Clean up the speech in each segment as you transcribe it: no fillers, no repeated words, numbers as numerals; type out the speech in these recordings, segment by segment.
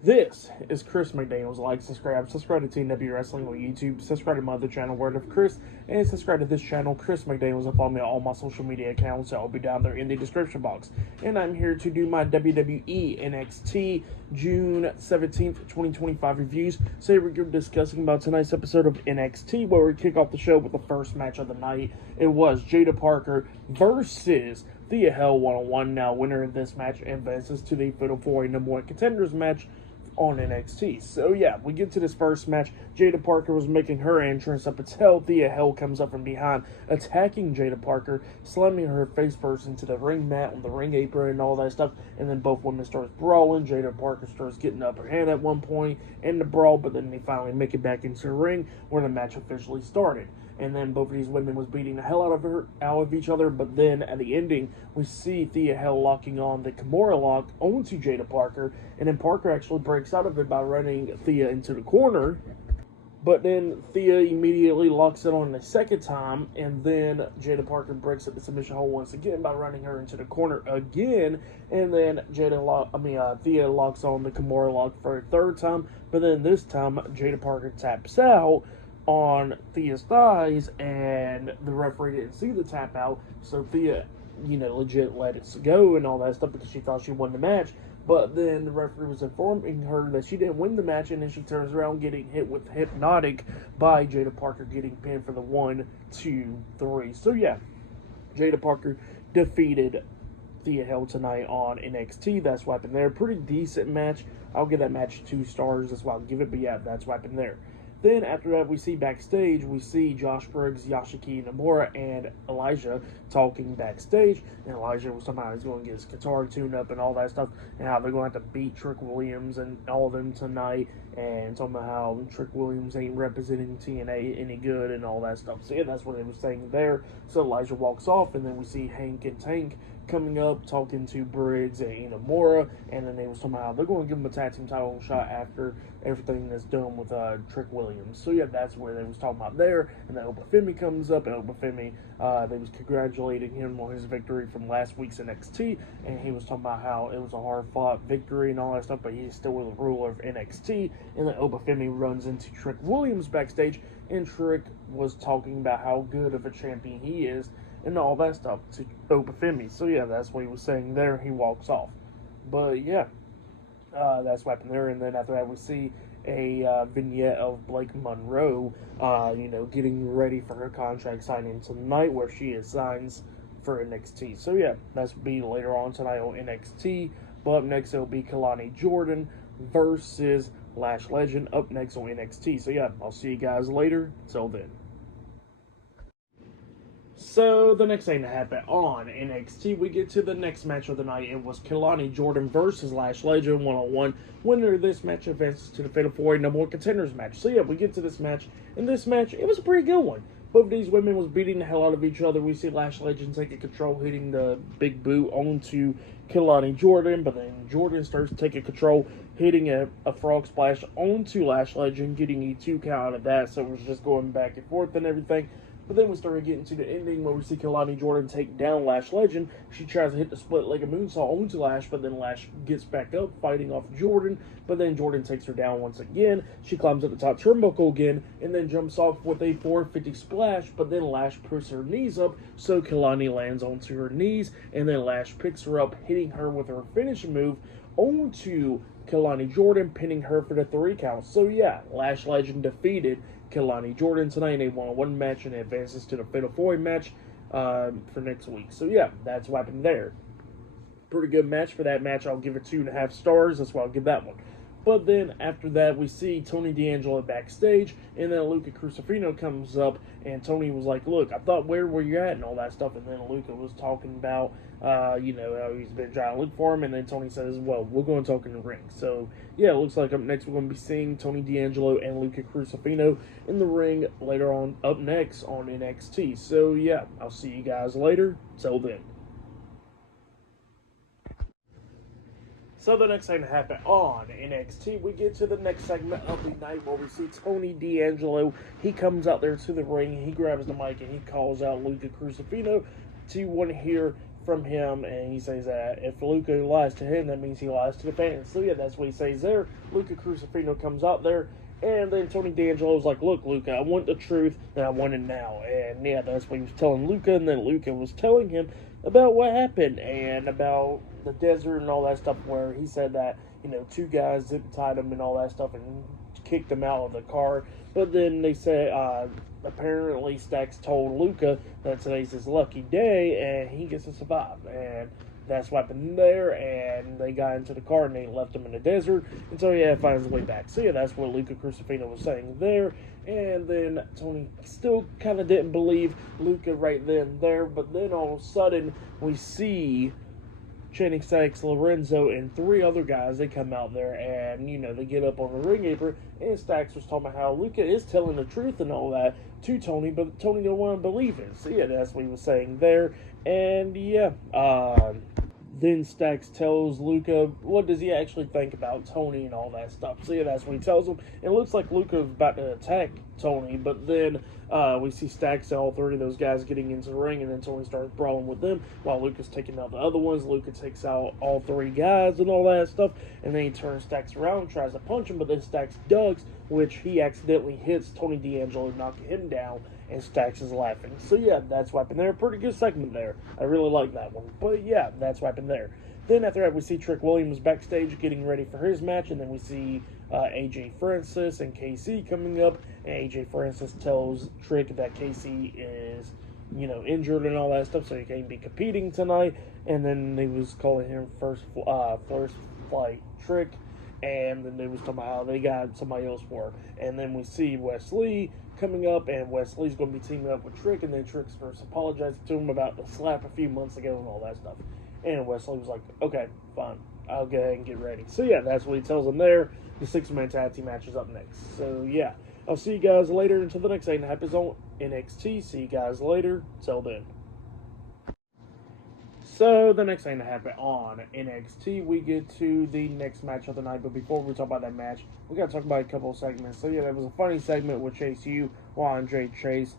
This is Chris McDaniels. Like, subscribe to TNW Wrestling on YouTube, subscribe to my other channel, Word of Chris, and subscribe to this channel, Chris McDaniels, and follow me on all my social media accounts. I'll be down there in the description box. And I'm here to do my WWE NXT June 17th, 2025 reviews. So we're discussing about tonight's episode of NXT, where we kick off the show with the first match of the night. It was Jada Parker versus Thea Hell 101. Now, winner of this match advances to the Fatal 4-Way No. 1 Contenders match on NXT. So yeah, we get to this first match. Jada Parker was making her entrance up until Thea Hell comes up from behind, attacking Jada Parker, slamming her face first into the ring mat on the ring apron and all that stuff. And then both women start brawling. Jada Parker starts getting the upper hand at one point in the brawl, but then they finally make it back into the ring where the match officially started. And then both of these women was beating the hell out of each other. But then at the ending, we see Thea Hell locking on the Kimura lock onto Jada Parker, and then Parker actually breaks out of it by running Thea into the corner. But then Thea immediately locks it on the second time, and then Jada Parker breaks up the submission hold once again by running her into the corner again. And then Thea locks on the Kimura lock for a third time. But then this time, Jada Parker taps out on Thea's thighs, and the referee didn't see the tap out, so Thea, legit let it go and all that stuff because she thought she won the match. But then the referee was informing her that she didn't win the match, and then she turns around getting hit with Hypnotic by Jada Parker, getting pinned for the 1, 2, 3. So yeah, Jada Parker defeated Thea Hell tonight on NXT. That's what happened there. Pretty decent match. I'll give that match 2 stars. That's what I'll give it, but yeah, that's what happened there. Then after that, we see backstage, we see Josh Briggs, Yashiki Nomura, and Elijah talking backstage. And Elijah was somehow he's going to get his guitar tuned up and all that stuff, and how they're going to have to beat Trick Williams and all of them tonight, and talking about how Trick Williams ain't representing TNA any good and all that stuff. So yeah, that's what they were saying there. So Elijah walks off, and then we see Hank and Tank coming up, talking to Briggs and Nomura, and then they was somehow they're going to give him a tag team title shot after everything that's done with Trick Williams. So yeah, that's where they was talking about there. And then Obafemi comes up, and Obafemi, they was congratulating him on his victory from last week's NXT, and he was talking about how it was a hard-fought victory and all that stuff, but he's still the ruler of NXT. And then Obafemi runs into Trick Williams backstage, and Trick was talking about how good of a champion he is and all that stuff to Obafemi. So yeah, that's what he was saying there. He walks off. But yeah, that's what happened there. And then after that, we see a vignette of Blake Monroe, getting ready for her contract signing tonight, where she signs for NXT. So yeah, that's will be later on tonight on NXT. But up next, it'll be Kalani Jordan versus Lash Legend up next on NXT. So yeah, I'll see you guys later. Till then. So, the next thing to happen on NXT, we get to the next match of the night. It was Kalani Jordan versus Lash Legend 1-on-1. Winner of this match advances to the Fatal 4-Way No. 1 Contenders match. So, yeah, we get to this match. In this match, it was a pretty good one. Both of these women was beating the hell out of each other. We see Lash Legend taking control, hitting the big boot onto Kalani Jordan. But then Jordan starts taking control, hitting a frog splash onto Lash Legend, getting a 2 count out of that. So, it was just going back and forth and everything. But then we started getting to the ending where we see Kalani Jordan take down Lash Legend. She tries to hit the split-legged moonsault onto Lash, but then Lash gets back up, fighting off Jordan. But then Jordan takes her down once again. She climbs up the top turnbuckle again, and then jumps off with a 450 splash. But then Lash pushes her knees up, so Kalani lands onto her knees. And then Lash picks her up, hitting her with her finishing move onto Kalani Jordan, pinning her for the 3 count. So yeah, Lash Legend defeated Kalani Jordan tonight in a 1-on-1 match, and advances to the Fatal 4-Way match for next week. So yeah, that's what happened there. Pretty good match. For that match, I'll give it 2.5 stars. That's why I'll give that one. But then after that, we see Tony D'Angelo backstage, and then Luca Crucifino comes up, and Tony was like, look, I thought, where were you at, and all that stuff. And then Luca was talking about, how he's been trying to look for him, and then Tony says, well, we're going to talk in the ring. So, yeah, it looks like up next we're going to be seeing Tony D'Angelo and Luca Crucifino in the ring later on, up next on NXT. So, yeah, I'll see you guys later. Till then. So the next thing to happen on NXT, we get to the next segment of the night where we see Tony D'Angelo. He comes out there to the ring, he grabs the mic, and he calls out Luca Crucifino to want to hear from him, and he says that if Luca lies to him, that means he lies to the fans. So yeah, that's what he says there. Luca Crucifino comes out there, and then Tony D'Angelo's like, look, Luca, I want the truth, and I want it now. And yeah, that's what he was telling Luca, and then Luca was telling him about what happened, and about the desert and all that stuff, where he said that, you know, two guys zip-tied him and all that stuff, and kicked him out of the car. But then they said, apparently Stacks told Luca that today's his lucky day and he gets to survive. And that's what happened there, and they got into the car and they left him in the desert. And so, yeah, finds his way back. So, yeah, that's what Luca Crucifino was saying there. And then Tony still kind of didn't believe Luca right then and there. But then all of a sudden, we see Channing Stacks, Lorenzo, and three other guys. They come out there and, you know, they get up on the ring apron, and Stacks was talking about how Luca is telling the truth and all that to Tony, but Tony don't want to believe it. So yeah, that's what he was saying there. And yeah, then Stacks tells Luca what does he actually think about Tony and all that stuff. So yeah, that's what he tells him. It looks like Luca's about to attack Tony, but then we see Stacks and all three of those guys getting into the ring, and then Tony starts brawling with them while Luca's taking out the other ones. Luca takes out all three guys and all that stuff, and then he turns Stacks around and tries to punch him, but then Stacks ducks, which he accidentally hits Tony D'Angelo, knocking him down, and Stacks is laughing. So yeah, that's what happened there. Pretty good segment there. I really like that one. But yeah, that's what happened there. Then after that, we see Trick Williams backstage getting ready for his match, and then we see AJ Francis and KC coming up, and AJ Francis tells Trick that KC is, you know, injured and all that stuff, so he can't be competing tonight. And then they was calling him first flight Trick, and then they was talking about how they got somebody else for her. And then we see Wesley coming up, and Wesley's going to be teaming up with Trick, and then Trick's first apologizing to him about the slap a few months ago and all that stuff. And Wesley was like, okay, fine, I'll go ahead and get ready. So yeah, that's what he tells them there. The 6-man tag team match is up next. So yeah, I'll see you guys later until the next 8.5 episode on NXT. See you guys later. Till then. So the next thing to happen on NXT, we get to the next match of the night. But before we talk about that match, we got to talk about a couple of segments. So yeah, there was a funny segment with Chase U, while Andre Chase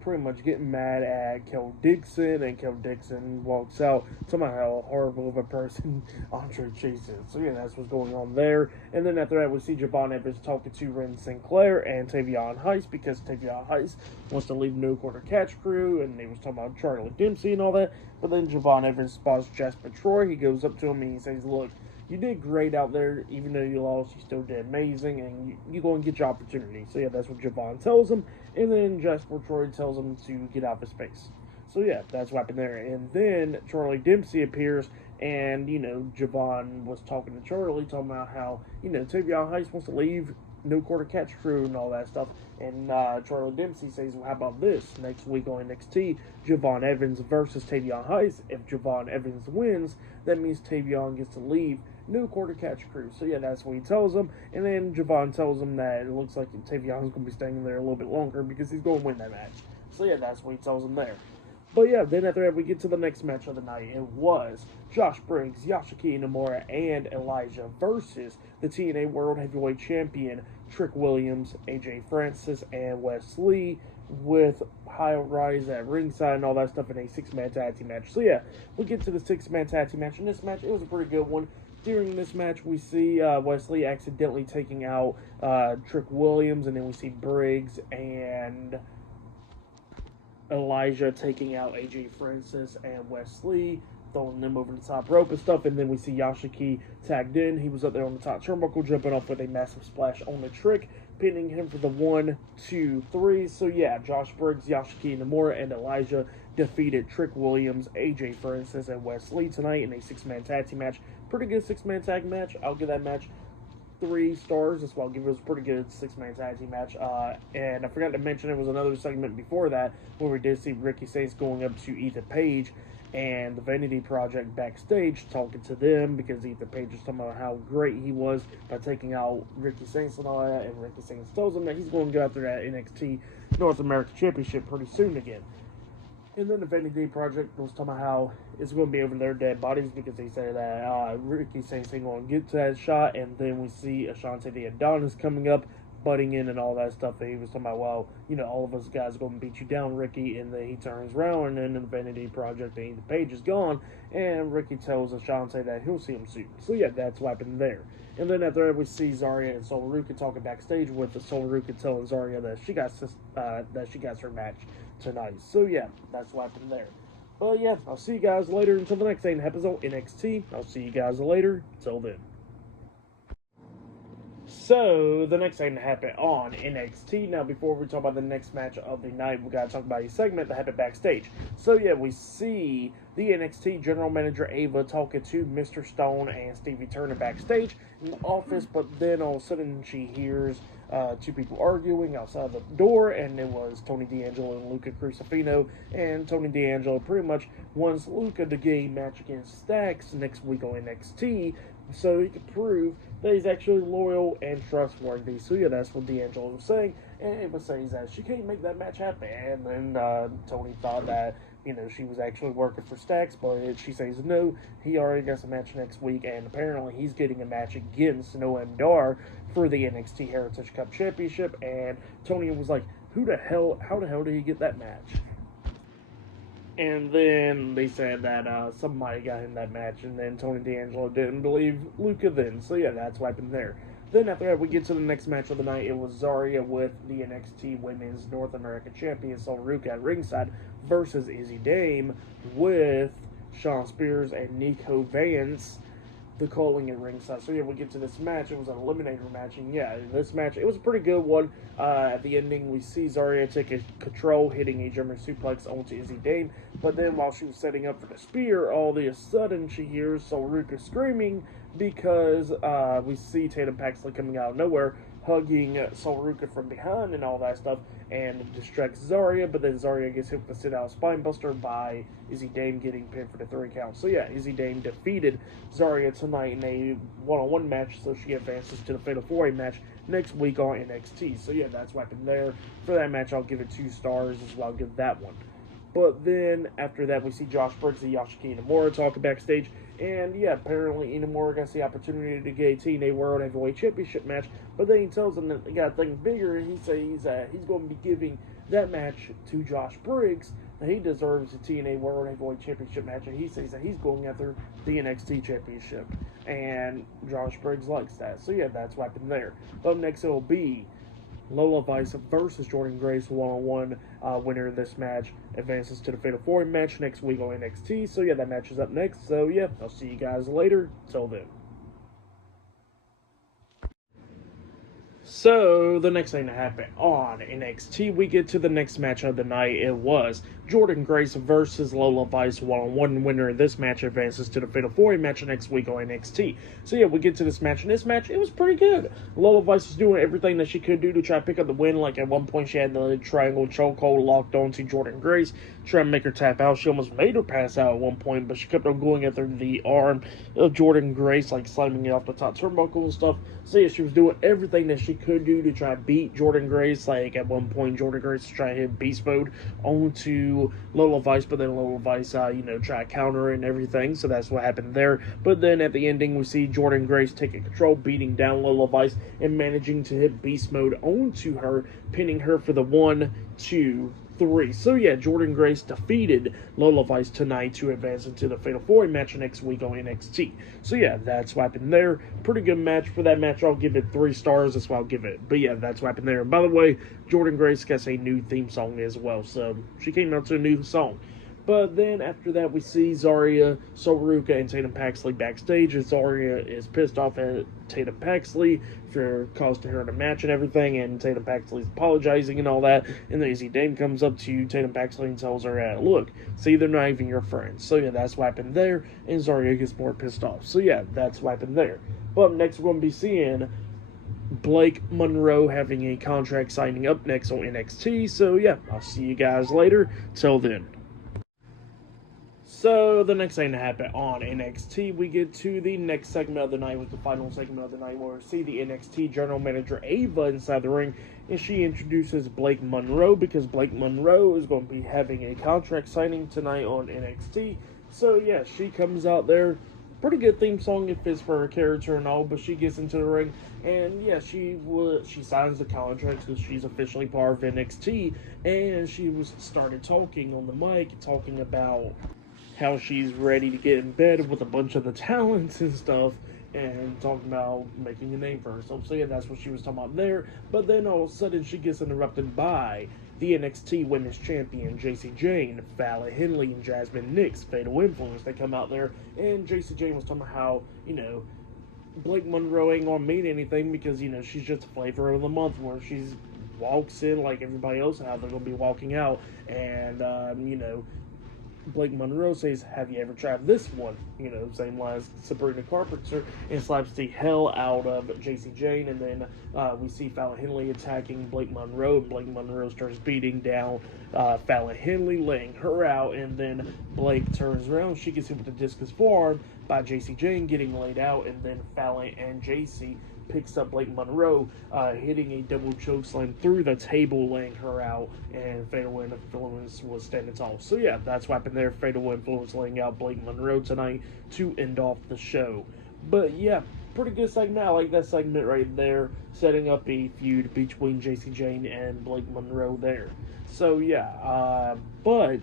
pretty much getting mad at Kel Dixon, and Kel Dixon walks out, talking about how horrible of a person Andre Chase is. So yeah, that's what's going on there. And then after that, we see Javon Evans talking to Ren Sinclair and Tavion Heist, because Tavion Heist wants to leave No Quarter Catch Crew, and they was talking about Charlie Dempsey and all that. But then Javon Evans spots Jasper Troy. He goes up to him and he says, look, you did great out there. Even though you lost, you still did amazing, and you go and get your opportunity. So yeah, that's what Javon tells him. And then Jasper Troy tells him to get out of space. So yeah, that's what happened there. And then Charlie Dempsey appears, and, you know, Javon was talking to Charlie, talking about how, you know, Tavion Heist wants to leave No Quarter Catch Crew and all that stuff. And Charlie Dempsey says, well, how about this? Next week on NXT, Javon Evans versus Tavion Heist. If Javon Evans wins, that means Tavion gets to leave No Quarter Catch Crew. So yeah, that's what he tells him. And then Javon tells him that it looks like Tavion's going to be staying there a little bit longer because he's going to win that match. So yeah, that's what he tells him there. But yeah, then after that, we get to the next match of the night. It was Josh Briggs, Yasuaki Inamura, and Elijah versus the TNA World Heavyweight Champion Trick Williams, AJ Francis, and Wes Lee, with High Rise at ringside and all that stuff in a 6-man tag team match. So yeah, we get to the 6-man tag team match. In this match, it was a pretty good one. During this match, we see Wesley accidentally taking out Trick Williams, and then we see Briggs and Elijah taking out AJ Francis and Wesley, throwing them over the top rope and stuff. And then we see Yasuaki tagged in. He was up there on the top turnbuckle, jumping off with a massive splash on the Trick, pinning him for the 1, 2, 3. So yeah, Josh Briggs, Yasuaki Inamura, and Elijah defeated Trick Williams, AJ Francis, and Wesley tonight in a 6-man tag team match. Pretty good 6-man tag match. I'll give that match 3 stars. That's why I'll give it a pretty good 6-man tag team match. And I forgot to mention, there was another segment before that where we did see Ricky Saints going up to Ethan Page and the Vanity Project backstage, talking to them, because Ethan Page was talking about how great he was by taking out Ricky Saints and all that. And Ricky Saints tells him that he's going to go after that NXT North American Championship pretty soon again. And then the Vanity Project was talking about how it's going to be over their dead bodies, because they say that Ricky Saints ain't going to get to that shot. And then we see Ashante the Adonis coming up, butting in and all that stuff. That he was talking about, well, all of us guys are going to beat you down, Ricky. And then he turns around, and then the Vanity Project and the page is gone. And Ricky tells Ashante that he'll see him soon. So yeah, that's what happened there. And then after that, we see Zarya and Sol Ruca talking backstage with the Sol Ruca telling Zarya that she got her match tonight. So yeah, that's what happened there. But yeah, I'll see you guys later until the next thing happens on NXT. I'll see you guys later. Till then. So, the next thing that happened on NXT. Now, before we talk about the next match of the night, we gotta talk about a segment that happened backstage. So, yeah, we see the NXT General Manager Ava talking to Mr. Stone and Stevie Turner backstage in the office, but then all of a sudden she hears two people arguing outside the door, and it was Tony D'Angelo and Luca Crucifino, and Tony D'Angelo pretty much wants Luca to get a match against Stacks next week on NXT, so he could prove that he's actually loyal and trustworthy. So yeah, that's what D'Angelo was saying, and Ava says that she can't make that match happen, and then Tony thought that she was actually working for Stacks, but she says no, he already got a match next week, and apparently he's getting a match against Noam Dar for the NXT Heritage Cup Championship, and Tony was like, how the hell did he get that match? And then they said that somebody got him that match, and then Tony D'Angelo didn't believe Luca then, so yeah, that's what happened there. Then after that, we get to the next match of the night. It was Zarya with the NXT Women's North American Champion Sol Ruca at ringside versus Izzy Dame with Shawn Spears and Nico Vance, the calling at ringside. So yeah, we get to this match. It was an eliminator match, and yeah, this match, it was a pretty good one. At the ending, we see Zarya take a control, hitting a German suplex onto Izzy Dame, but then while she was setting up for the spear, all of a sudden she hears Sol Ruca screaming because we see Tatum Paxley coming out of nowhere, hugging Sol Ruca from behind and all that stuff, and it distracts Zarya, but then Zarya gets hit with a sit-out spinebuster by Izzy Dame getting pinned for the 3 count. So yeah, Izzy Dame defeated Zarya tonight in a one-on-one match, so she advances to the Fatal 4-Way match next week on NXT. So yeah, that's what happened there. For that match, I'll give it 2 stars as well. I'll give that one. But then, after that, we see Josh Briggs and Yoshiki Inamura talking backstage. And yeah, apparently Inamura gets the opportunity to get a TNA World Heavyweight Championship match. But then he tells him that they got things bigger, and he says he's going to be giving that match to Josh Briggs, that he deserves a TNA World Heavyweight Championship match. And he says that he's going after the NXT Championship. And Josh Briggs likes that. So yeah, that's what happened there. Up next, it'll be Lola Vice versus Jordan Grace, one-on-one. Winner of this match advances to the Fatal 4 match next week on NXT. So yeah, that match is up next. So yeah, I'll see you guys later. Till then. So, the next thing that happened on NXT, we get to the next match of the night. It was Jordan Grace versus Lola Vice, one-on-one. Winner of this match advances to the Fatal 4-Way match next week on NXT. So yeah, we get to this match, and this match, it was pretty good. Lola Vice is doing everything that she could do to try to pick up the win. Like, at one point, she had the triangle chokehold locked onto Jordan Grace, trying to make her tap out. She almost made her pass out at one point, but she kept on going after the arm of Jordan Grace, like slamming it off the top turnbuckle and stuff. So yeah, she was doing everything that she could do to try to beat Jordan Grace. Like, at one point, Jordan Grace tried to hit beast mode onto Lola Vice, but then Lola Vice, try to counter and everything. So that's what happened there. But then at the ending, we see Jordan Grace taking control, beating down Lola Vice, and managing to hit beast mode onto her, pinning her for the 1, 2, 3. So yeah, Jordan Grace defeated Lola Vice tonight to advance into the Fatal 4 match next week on NXT. So yeah, that's what happened there. Pretty good match. For that match, I'll give it 3 stars. That's what I'll give it. But yeah, that's what happened there. And by the way, Jordan Grace gets a new theme song as well. So she came out to a new song. But then after that, we see Zarya, Sol Ruca, and Tatum Paxley backstage. And Zarya is pissed off at Tatum Paxley for costing her in a match and everything. And Tatum Paxley's apologizing and all that. And then Izzy Dame comes up to Tatum Paxley and tells her, look, see, they're not even your friends. So yeah, that's what happened there. And Zarya gets more pissed off. So yeah, that's what happened there. But next, we're going to be seeing Blake Monroe having a contract signing up next on NXT. So yeah, I'll see you guys later. Till then. So, the next thing to happen on NXT, we get to the next segment of the night, with the final segment of the night, where we see the NXT General Manager Ava inside the ring, and she introduces Blake Monroe, because Blake Monroe is going to be having a contract signing tonight on NXT. So, yeah, she comes out there pretty good theme song. It fits for her character and all, but she gets into the ring, and yeah, she signs the contract because she's officially part of NXT, and she started talking on the mic, talking about how she's ready to get in bed with a bunch of the talents and stuff, and talking about making a name for herself. So yeah, that's what she was talking about there. But then all of a sudden, she gets interrupted by the NXT Women's Champion, Jacy Jayne, Fallon Henley, and Jasmine Nix, Fatal Influence. They come out there, and Jacy Jayne was talking about how, Blake Monroe ain't gonna mean anything because, she's just a flavor of the month, where she's walks in like everybody else, how they're gonna be walking out, and Blake Monroe says, "Have you ever tried this one?" Same line as Sabrina Carpenter, and slaps the hell out of Jacy Jayne. And then we see Fallon Henley attacking Blake Monroe, and Blake Monroe starts beating down Fallon Henley, laying her out. And then Blake turns around, she gets hit with a discus forearm by Jacy Jayne, getting laid out. And then Fallon and Jacy picks up Blake Monroe, hitting a double chokeslam through the table, laying her out, and Fatal Influence was standing tall. So yeah, that's what happened there. Fatal Influence laying out Blake Monroe tonight to end off the show. But yeah, pretty good segment. I like that segment right there, setting up a feud between Jacy Jayne and Blake Monroe there. So yeah, but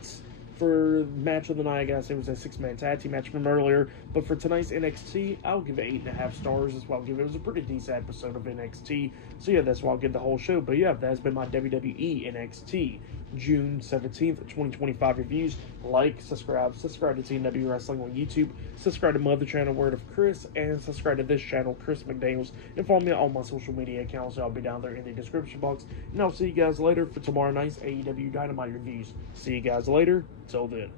for match of the night, I gotta say it was a 6-man tag team match from earlier. But for tonight's NXT, I'll give it 8.5 stars as well. It was a pretty decent episode of NXT. So yeah, that's why I'll give the whole show. But yeah, that's been my WWE NXT June 17th, 2025 reviews. Like, subscribe to TNW Wrestling on YouTube, subscribe to my other channel, Word of Chris, and subscribe to this channel, Chris McDaniels, and follow me on all my social media accounts. I'll be down there in the description box. And I'll see you guys later for tomorrow night's AEW Dynamite reviews. See you guys later. Till then.